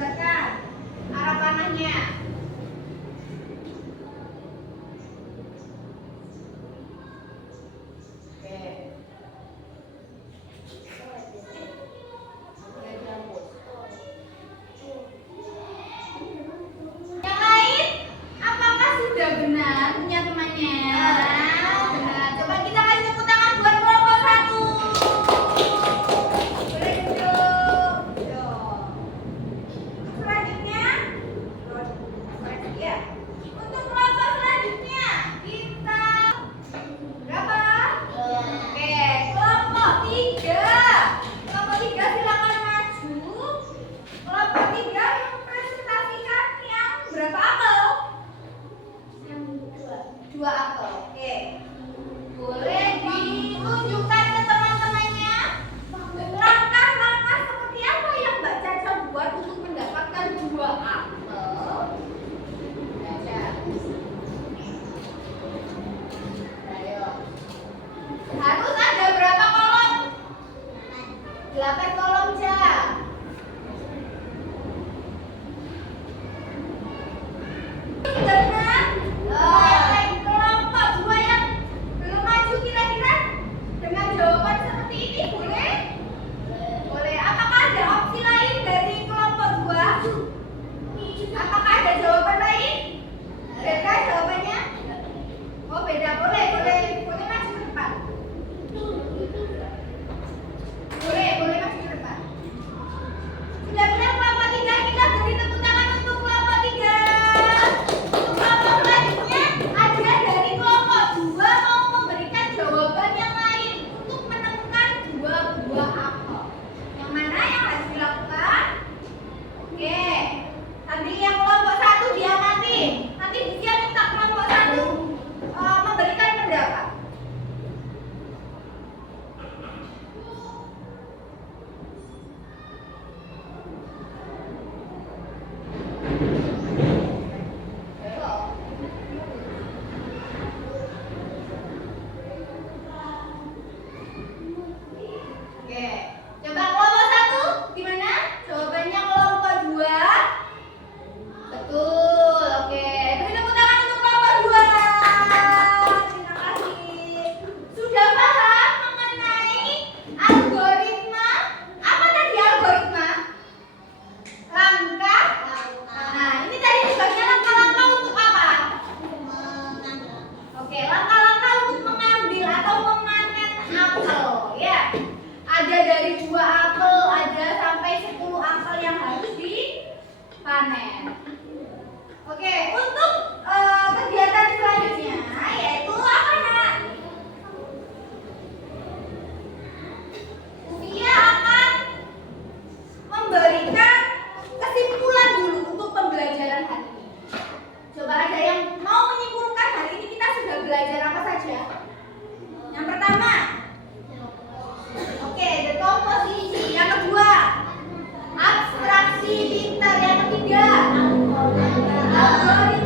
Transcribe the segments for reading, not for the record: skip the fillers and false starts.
gambarkan arah panahnya. Dua apel. Oke. Boleh ditunjukkan ke teman-temannya langkah-langkah seperti apa yang Mbak Caca buat untuk mendapatkan dua apel. Caca. Ayo. Harus ada berapa kolom? 8 kolom, Ca. Dari 2 apel ada sampai 10 apel yang harus dipanen. Oke, untuk kegiatan selanjutnya yaitu apa, Nak? Dia akan memberikan kesimpulan dulu untuk pembelajaran hari ini. Coba ada yang mau menyimpulkan hari ini kita sudah belajar apa saja? Yang pertama, komposisi. Yang kedua, abstraksi pintar. Yang ketiga, algoritma.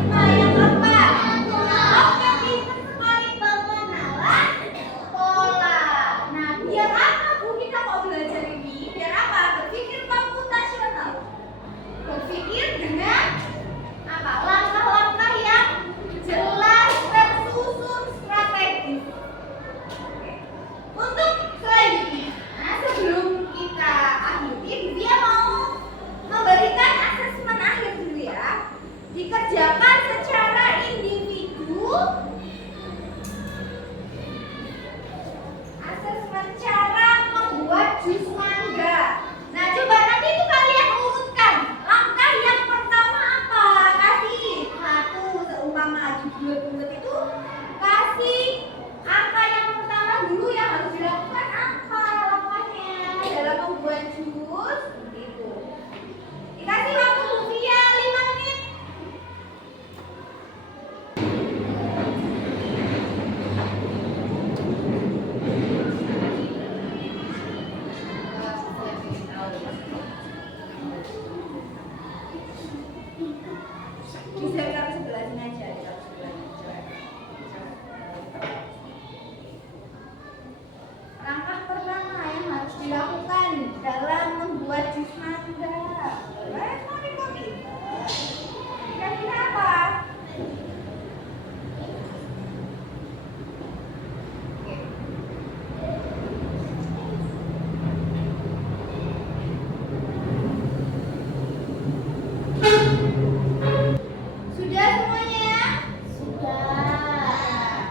Sudah semuanya? Sudah.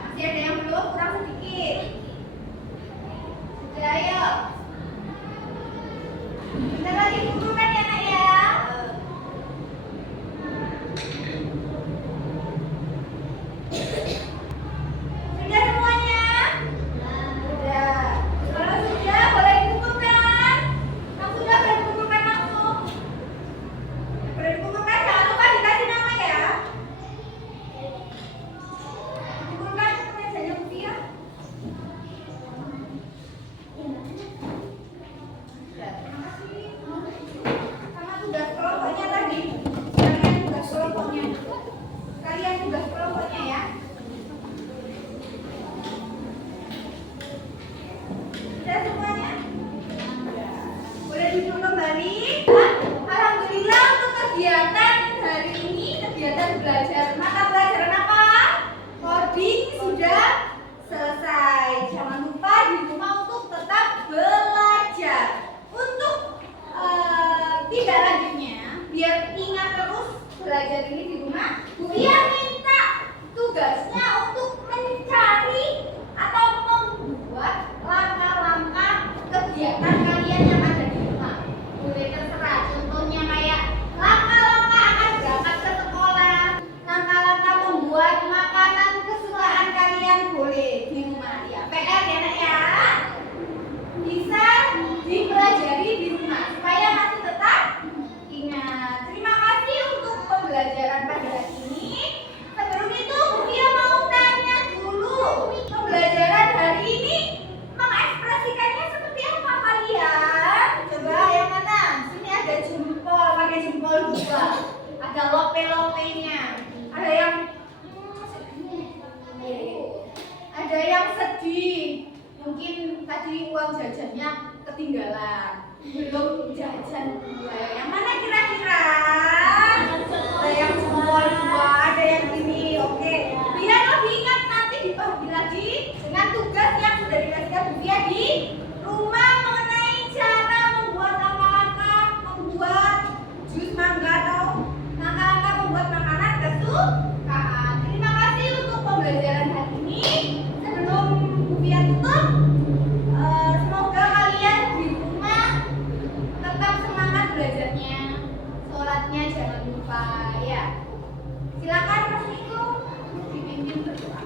Masih ada yang belum? Kurang sedikit. Sudah, ayo. Bentar lagi kumpulkan ya, Nak ya. Sudah semuanya? Sudah. Kalau sudah, boleh dikumpulkan. Kalau sudah, boleh dikumpulkan langsung. Boleh dikumpulkan, jangan lupa dikasih nama ya. Dikumpulkan ke mejanya Bu Fia. Terima kasih. Sama tugas kelompoknya tadi. Kalian tugas kelompoknya. Kalian tugas kelompoknya ya. Sudah semuanya? Boleh duduk kembali. Alhamdulillah untuk kegiatan hari ini, kegiatan belajar mata pelajaran apa? Coding sudah selesai. Jangan lupa di rumah untuk tetap belajar. Untuk tidak lanjutnya, biar ingat terus belajar ini di rumah, Bu Fia minta tugasnya untuk mencari atau membuat langkah-langkah kegiatan kalian yang ada di rumah. Boleh terserah, contohnya kayak langkah-langkah akan berangkat ke sekolah, langkah-langkah membuat makanan kesukaan kalian boleh di rumah ya. PR ya Nak ya. Bisa dipelajari di rumah supaya masih tetap ingat. Terima kasih untuk pembelajaran pada hari ini. Sebelum itu Bu Fia mau tanya dulu, pembelajaran hari ini mengekspresikannya seperti apa kalian? Coba yang mana? Sini ada jempol, pakai jempol dua. Ada lope-lopenya. Ada yang ada yang sedih. Mungkin tadi uang jajannya ketinggalan. Belum jajan dua. Yang mana kira-kira? Ada yang jempol dua, ada yang ini. Oke. Biar lebih ingat nanti dibagi lagi dengan tugas yang sudah dikasihkan Bu Fia di rumah mengenai cara membuat langkah-langkah membuat jus mangga atau langkah-langkah membuat makanan kesukaan. Terima kasih untuk pembelajaran hari ini. Sebelum Bu Fia tutup, semoga kalian di rumah tetap semangat belajarnya. Sholatnya jangan lupa ya. Silakan Mas Niko dipimpin berdoa.